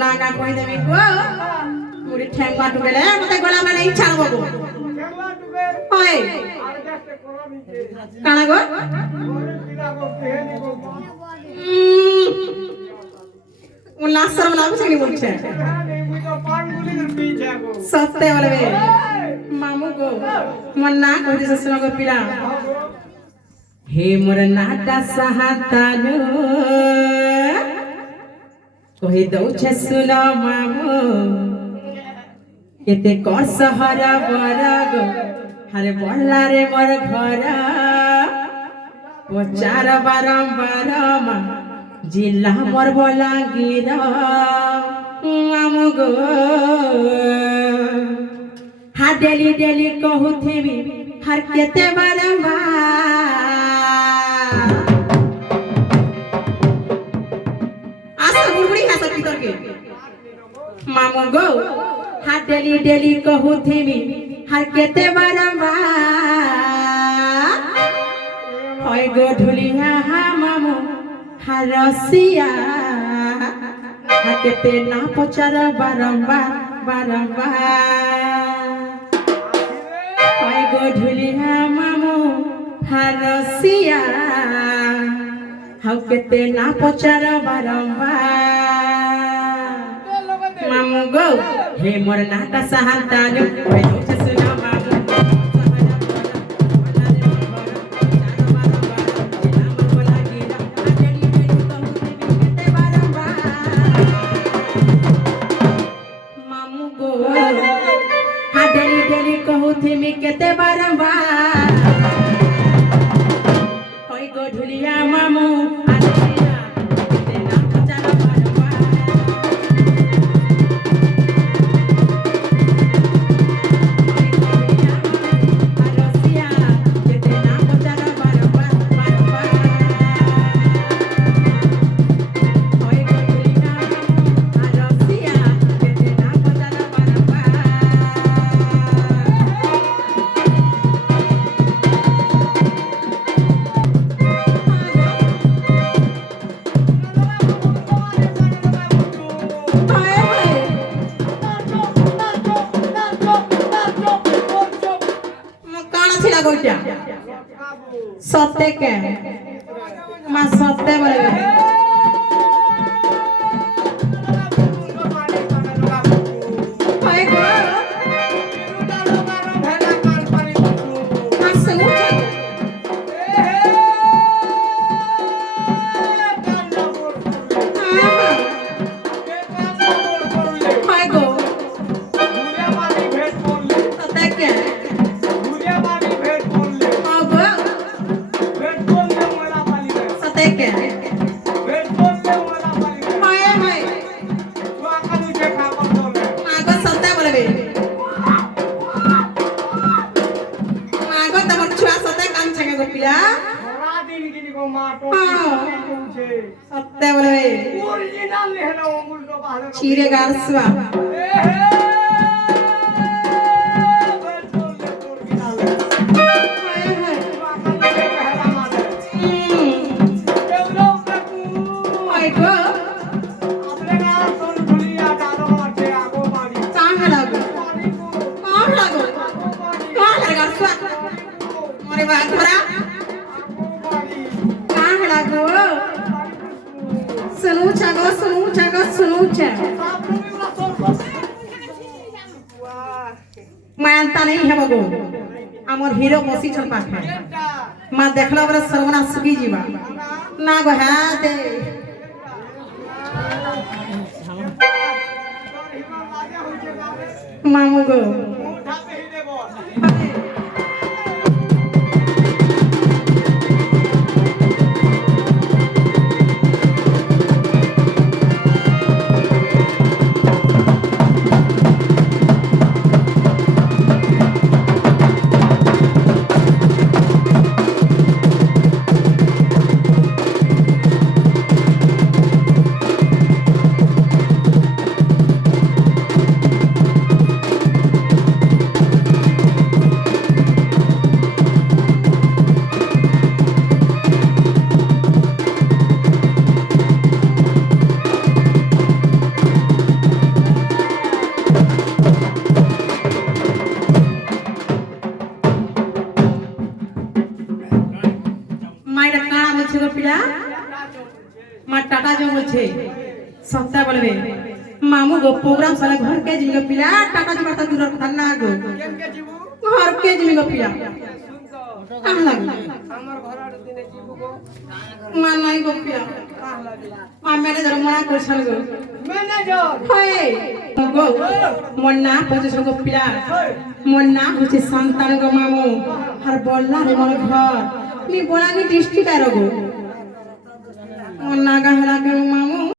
ନା କା କହିଦେବି ଗୋ ମୁରି ଠେଙ୍ଗା ଟୁକେଲେ ମତେ ଗଲା ମାନେ ଇଚ୍ଛା ହବ ଗୋ ହୋଏ କାଣା ଗୋ उल्लास शर्म लागू छे बोलछे सत्य बोलबे मामू को मन ना कहि ससुर को पिला हे मोर नाटा सहातानो कहि दउ छे सुन मामू केते कर सहरा बरग हरे बल्ला रे मोर घर पचार बारंबार मा जिला मोर बलांगीर मामू गो हा डेली डेली कहूथिबी हर केते बारंबार आसा बुड़बुड़ी हाथ भीतर के मामू गो हा डेली डेली कहूथिबी हर केते बारंबार होय गो ढुलिया हा मामू हरसिया हकेते ना पचार बारंबार बारंबार होय गो ढुलिया मामू हरसिया हकेते ना पचार बारंबार मामू गो हे मोर नाटा सहातानु होय सुना मामू कहूथिबी केते बारंबार होय गो ढुलिया मामू आलिया केते ना पचार बारंबार आरसिया केते ना पचार बारंबार बारंबार होय गो ढुलिया आरसिया केते ना पचार बारंबार सत्य के मां सत्य बोले चीरे गारसवा मानता नहीं है बगो आमर हीरो बसी छल पाखे मां देखला बरे सर्वना सुगी जीवा ना गो है दे मामू गो যে বলছে সত্তা বলবে মামু গো প্রোগ্রাম সারা ঘর কে জিমি গো পিলা টাকা জমা তা দূর কথা না গো কেনকে জীবু ঘর কে জিমি গো পিলা কাম লাগি আমার ঘরার দিনে জীবু গো মা নাই গো পিলা কাহ লাগিলা মা ম্যানেজার মনা করছাল গো ম্যানেজার হয় গো মোর না পয়সা গো পিলা মোর না হচ্ছে সন্তান গো মামু আর বললা রে মোর ঘর তুমি বলাঙ্গি ডিস্ট্রিক্ট আর গো মোর না গাহলা গো মামু